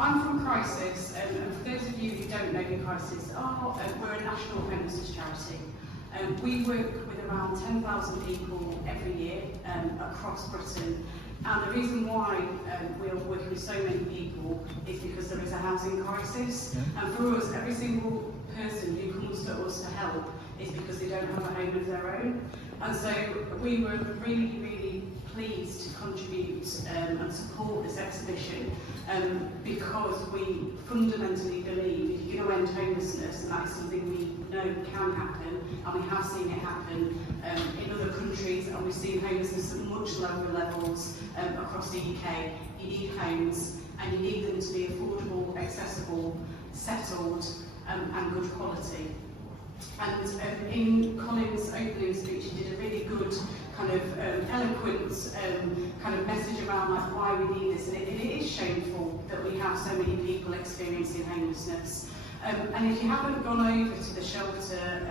I'm from Crisis, and for those of you who don't know who Crisis are, we're a national homelessness charity. We work with around 10,000 people every year across Britain, and the reason why we are working with so many people is because there is a housing crisis, and for us, every single person who comes to us to help is because they don't have a home of their own. And so we were really, really pleased to contribute and support this exhibition because we fundamentally believe if you're going to end homelessness, and that is something we know can happen, and we have seen it happen in other countries, and we've seen homelessness at much lower levels across the UK. You need homes, and you need them to be affordable, accessible, settled, and good quality. And in Colin's opening speech, he did a really good kind of eloquent kind of message around like why we need this, and it is shameful that we have so many people experiencing homelessness. And if you haven't gone over to the shelter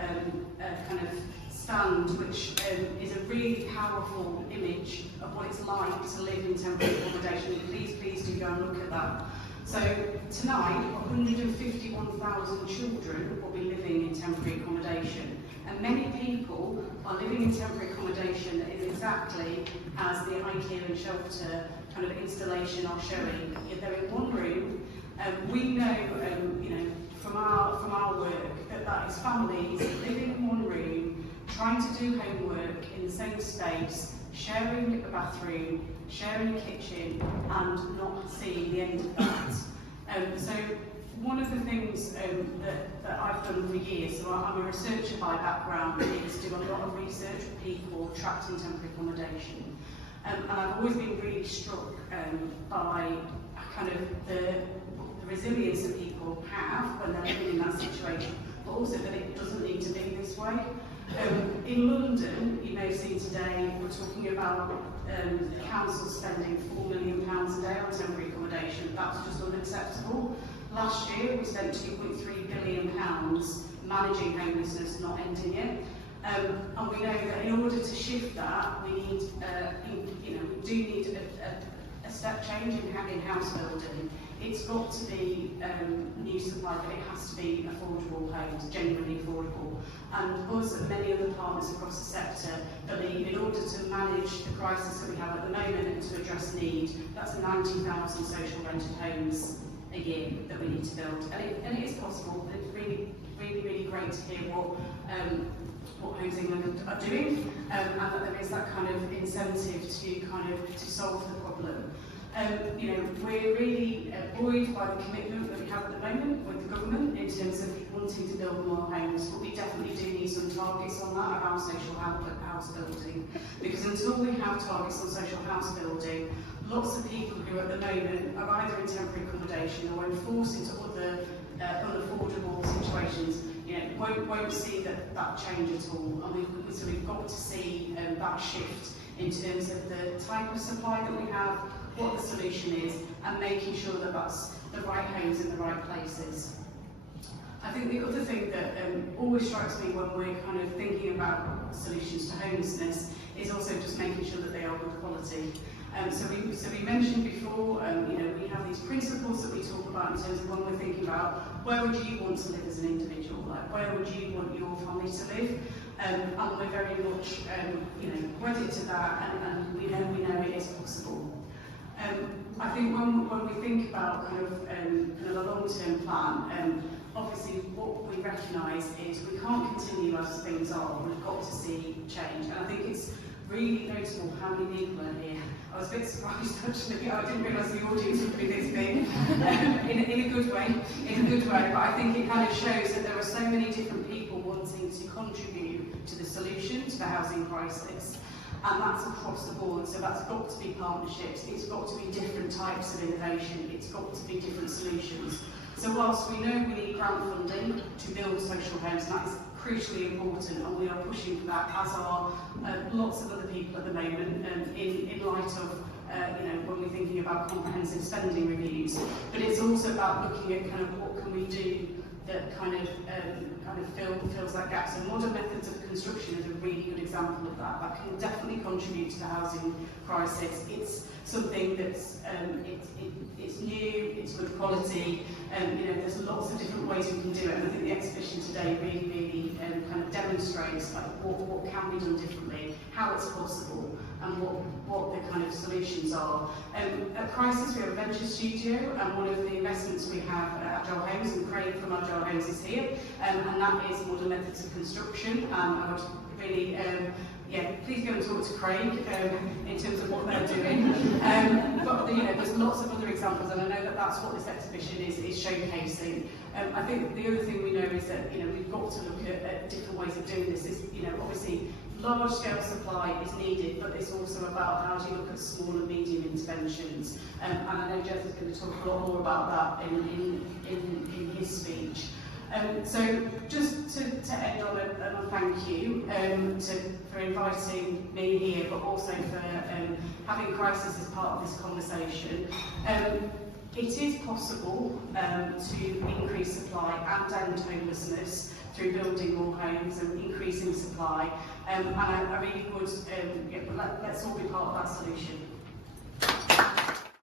kind of stand, which is a really powerful image of what it's like to live in temporary accommodation, please do go and look at that. So tonight, 151,000 children will be living in temporary accommodation, and many people are living in temporary accommodation that is exactly as the IKEA and shelter kind of installation are showing. If they're in one room, we know, from our work that is families living in one room, trying to do homework in the same space, sharing a bathroom, sharing a kitchen, and not seeing the end of that. So one of the things that I've done for years, so I'm a researcher by background, is do a lot of research with people trapped in temporary accommodation. And I've always been really struck by kind of the resilience that people have when they're living in that situation, but also that it doesn't need to be this way. In London, you may have seen today, we're talking about the council spending £4 million a day on temporary accommodation. That's just unacceptable. Last year, we spent £2.3 billion managing homelessness, not ending it. And we know that in order to shift that, we need, we do need a step change in house building. It's got to be new supply, but it has to be affordable homes, genuinely affordable. And us and many other partners across the sector believe in order to manage the crisis that we have at the moment and to address need, that's 90,000 social rented homes a year that we need to build. And it is possible. It's really, really, really great to hear what Homes England are doing, and that there is that kind of incentive to solve the problem. We're really buoyed by the commitment that we have at the moment with the government in terms of wanting to build more homes, but we definitely do need some targets on that around social house building, because until we have targets on social house building, lots of people who at the moment are either in temporary accommodation or enforced into other unaffordable situations, won't see that change at all. And so we've got to see that shift in terms of the type of supply that we have, what the solution is, and making sure that that's the right homes in the right places. I think the other thing that always strikes me when we're kind of thinking about solutions to homelessness is also just making sure that they are good quality. So we mentioned before, we have these principles that we talk about in terms of when we're thinking about where would you want to live as an individual, like where would you want your family to live, and we're very much wedded to that, and we know it is possible. I think when we think about kind of a long-term plan, obviously what we recognise is we can't continue as things are. We've got to see change, and I think it's really notable how many people are here. I was a bit surprised actually. I didn't realise the audience would be this big, in a good way. But I think it kind of shows that there are so many different people wanting to contribute to the solution to the housing crisis. And that's across the board, so that's got to be partnerships, it's got to be different types of innovation, it's got to be different solutions. So whilst we know we need grant funding to build social homes, and that is crucially important, and we are pushing for that, as are lots of other people at the moment, in light of when we're thinking about comprehensive spending reviews. But it's also about looking at kind of what can we do that kind of fills that gap. So modern methods of construction is a really good example of that. That can definitely contribute to the housing crisis. It's something that's it's new, it's good equality. There's lots of different ways we can do it, and I think the exhibition today really kind of demonstrates like what can be done differently, how it's possible, and what the kind of solutions are. At Crisis, we have a venture studio, and one of the investments we have at Agile Homes, and Craig from Agile Homes is here, and that is modern methods of construction. I would really, please go and talk to Craig in terms of what they're doing. But there's lots of other examples, and I know that that's what this exhibition is showcasing. I think the other thing we know is that we've got to look at different ways of doing this. Obviously large-scale supply is needed, but it's also about how do you look at small and medium interventions. And I know Jeff is going to talk a lot more about that in his speech. So just to end on a thank you for inviting me here, but also for having Crisis as part of this conversation. It is possible to increase supply and end homelessness through building more homes and increasing supply. And I really would, let's all be part of that solution.